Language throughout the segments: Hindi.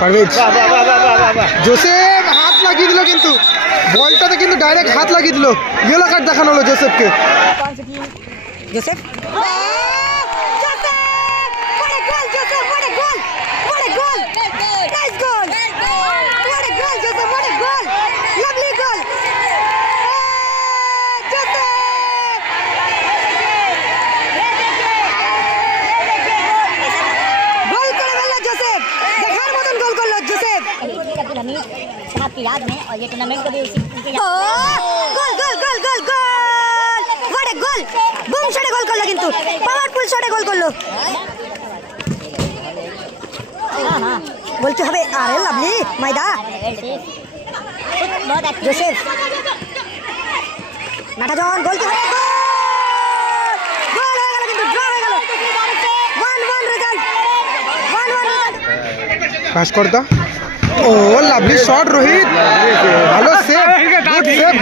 পারভেজ জোসেফ হাত লাগিয়ে দিল, কিন্তু বলটাতে কিন্তু ডাইরেক্ট হাত লাগিয়ে দিল। ইয়েলো কার্ড দেখানো হলো জোসেফকে। জোসেফ साहब की याद में, और ये टूर्नामेंट को भी उनके गोल गोल गोल गोल goal what a goal boom शॉटे गोल করলো, কিন্তু পাওয়ারফুল শটে গোল করলো। हां বলতে হবে আরে লাভলি মাইদা জোসেফ নাটাজন গোল কি গোল হয়ে গেল, কিন্তু ড্র হয়ে গেল। 1-1 রেজাল্ট 1-1 পাস করতা। ও লাভলি শট রোহিত, ভালো save, good save.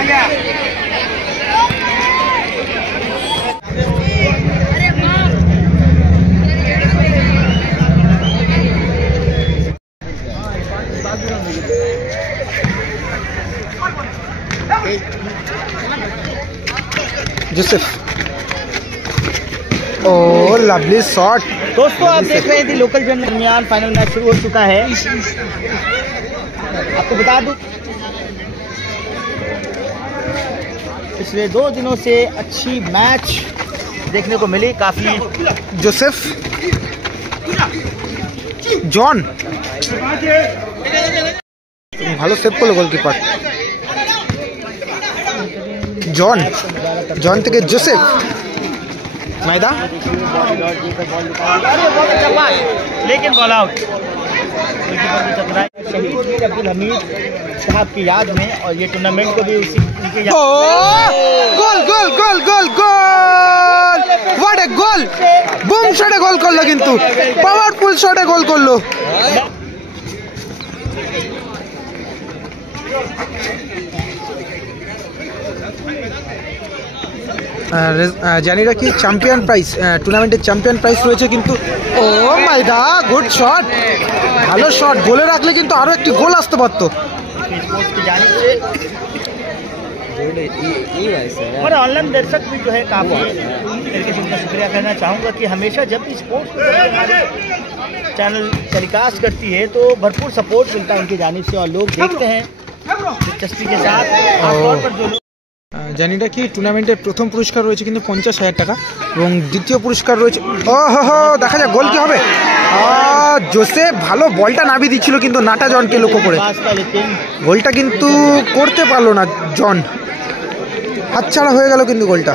Joseph oh lovely shot. दोस्तों आप देख रहे थे लोकल जन दरमियान फाइनल मैच शुरू हो चुका है। आपको बता दूं पिछले 2 दिनों से अच्छी मैच देखने को मिली, काफी। जोसेफ जॉन ভালো সেভ করলো গোলকিপার। जॉन जॉन থেকে जोसेफ मैदा, लेकिन बॉल आउट। शहीद अब्दुल हमीद साहब की याद में, और ये टूर्नामेंट को भी उसी उनकी याद। গোল গোল গোল গোল গোল, হোয়াট এ গোল, বুম শটে গোল করলো, কিন্তু পাওয়ারফুল শটে গোল করলো। জানি রাখি চ্যাম্পিয়ন প্রাইজ, টুর্নামেন্টের চ্যাম্পিয়ন প্রাইজ রয়েছে কিন্তু। ও মাইদা গুড শট, ভালো শট, গোলে রাখলে কিন্তু আরো একটি গোল আসতে পারতো। और ऑनलाइन दर्शक भी जो है काफ़ी तरीके से उनका शुक्रिया करना चाहूँगा कि हमेशा जब भी स्पोर्ट्स चैनल टेलीकास्ट करती है तो भरपूर सपोर्ट मिलता है उनकी जानिब से, और लोग देखते हैं दिलचस्पी के साथ। आमतौर पर जो জানি রাখি টুর্নামেন্টের প্রথম পুরস্কার রয়েছে কিন্তু 50,000 টাকা, এবং দ্বিতীয় পুরস্কার রয়েছে। ও হো দেখা যাক গোল কি হবে। জোসেফ ভালো বলটা নামিয়ে দিচ্ছিল, কিন্তু নাটা জনকে লক্ষ্য করে গোলটা কিন্তু করতে পারলো না জন, হাতছাড়া হয়ে গেল কিন্তু গোলটা।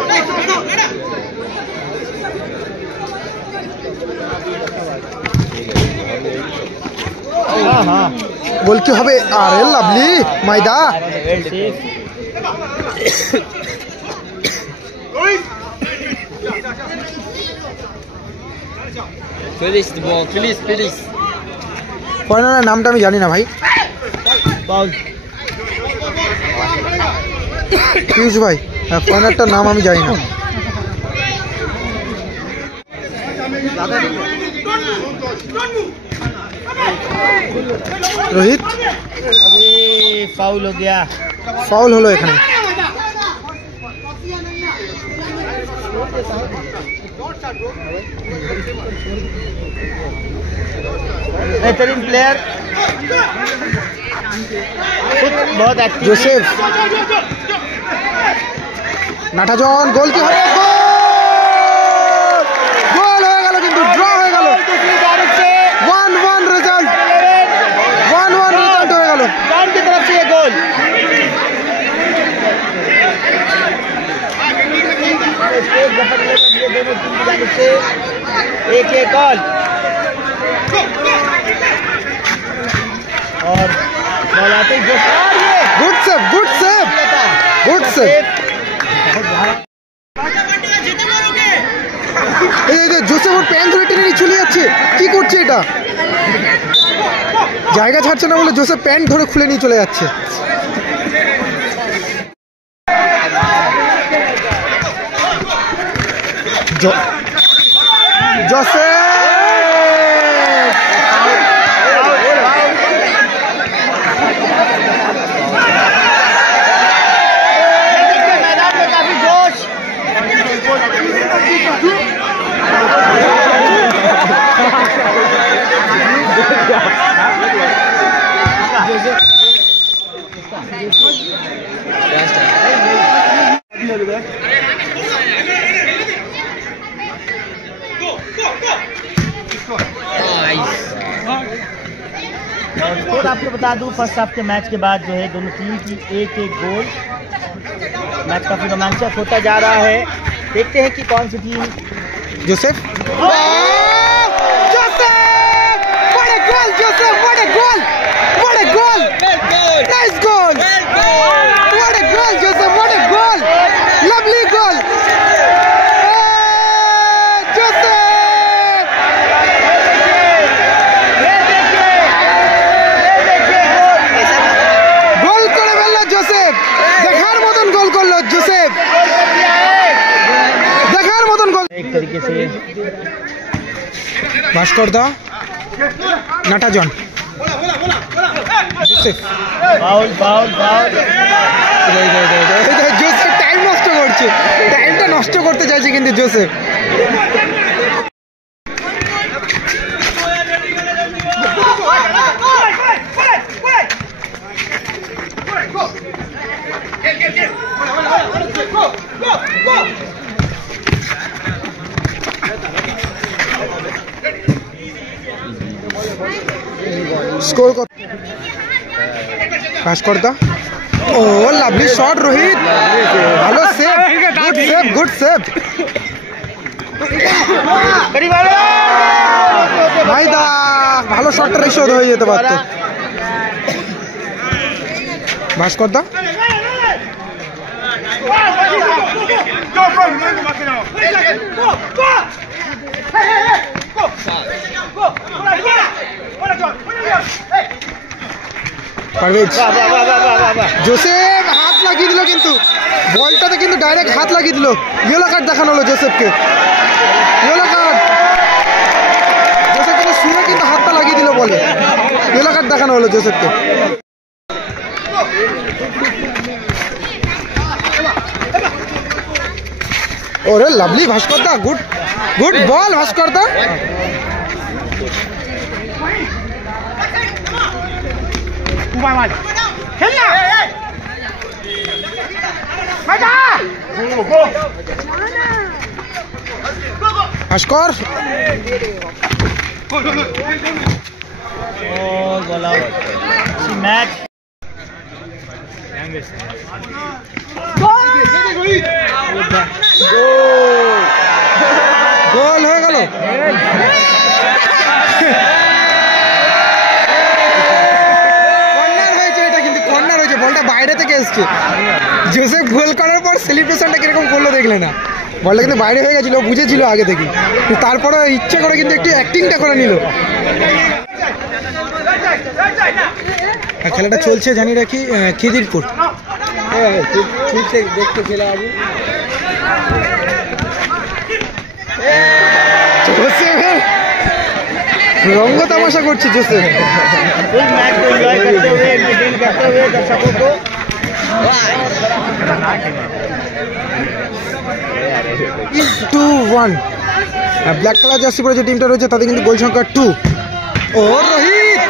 গোল কি হবে? আরে লাভলি মাইদা ফরেনারের নামটা আমি জানি না ভাই। পিউষ ভাই, হ্যাঁ ফরেনারটার নাম আমি জানি না। রোহিত फाउल हो गया, ফাউল হলো এখানে। बेहतरीन प्लेयर बहुत एक्टिव जोसेफ নাটাজন গোল কি হবে? গোল হয়ে গেল, কিন্তু ড্র হয়ে গেল। 1-1 রেজাল্ট, 1-1 রেজাল্ট হয়ে গেল। जॉन की तरफ से ये गोल। दोनों टीम की जानिब से एक गोल, और बॉल आते ही good save, good save, good save. এই যে জোসেফ ওর প্যান্ট ধরে টেনে নিয়ে চলে যাচ্ছে, কি করছে এটা? জায়গা ছাড়ছে না বলে জোসেফ প্যান্ট ধরে খুলে নিয়ে চলে যাচ্ছে। জোসেফ और स्कोर आपको बता दूं, फर्स्ट हाफ के मैच के बाद जो है दोनों टीम की एक गोल। मैच काफी रोमांचक होता जा रहा है। देखते हैं कि कौन सी team. Joseph, what a goal, Joseph! What a goal! What a goal! Nice goal! What a goal, Joseph! What a goal! Lovely goal! Joseph! গোল করে ফেললো জোসেফ, দেখার মতন গোল করলো জোসেফ, দেখার মতন গোল। एक तरीके से Bhaskar da, Natarajan, Joseph, bowl bowl bowl. Joseph time নষ্ট করছে, টাইমটা নষ্ট করতে চাইছে কিন্তু জোসেফ। স্কোর কত? ভাস্কর দা, ও লাভলি শট রোহিত, ভালো save, good save, good save. ভাই দা ভালো শটটা রেশো হয়ে যেতে পারতো। ভাস্কর দা, পারভেজ, জোসেফ হাত লাগিয়ে দিল কিন্তু বলটাতে, কিন্তু ডাইরেক্ট হাত লাগিয়ে দিল। ইয়েলো কার্ড দেখানো হলো জোসেফকে, ইয়েলো কার্ড। জোসেফ কিন্তু শুনে কিন্তু হাতটা লাগিয়ে দিল বলে, ইয়েলো কার্ড দেখানো হলো জোসেফকে। ওরে লাভলি ভাস্কর দা, গুড গুড বল ভাস্কর দা। ভাস্কর, और गोल आउट। मैच গোল হয়ে গেল। কর্নার হয়েছে, এটা কিন্তু কর্নার হয়েছে, বলটা বাইরে থেকে এসছে। জোসেফ গোল করার পর সেলিব্রেশনটা কিরকম করলো দেখলে না? বলটা কিন্তু বাইরে হয়ে গেছিল, বুঝেছিল আগে থেকে, তারপরে ইচ্ছে করে কিন্তু একটু অ্যাক্টিংটা করে নিল। খেলাটা চলছে জানি রাখি খিদিরপুর। দেখতে খেলা আবু रंग तमाशा करছে जोसेफ। फुल मैच को एंजॉय करते हुए, एंटरटेन करते हुए दर्शकों को। 2-1 ব্ল্যাক কালার জার্সি পরে যে টিমটা রয়েছে তাদের কিন্তু গোল সংখ্যা 2। ও রোহিত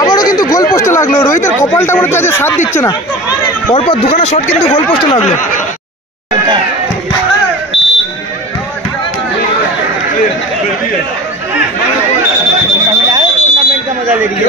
আবারও কিন্তু গোল পোস্টে লাগলো। রোহিতের কপালটা মনে হচ্ছে সাথ দিচ্ছে না, পরপর দুখানা শট কিন্তু গোল পোস্টে লাগলো। टूर्नामेंट का मजा ले रही है। मैच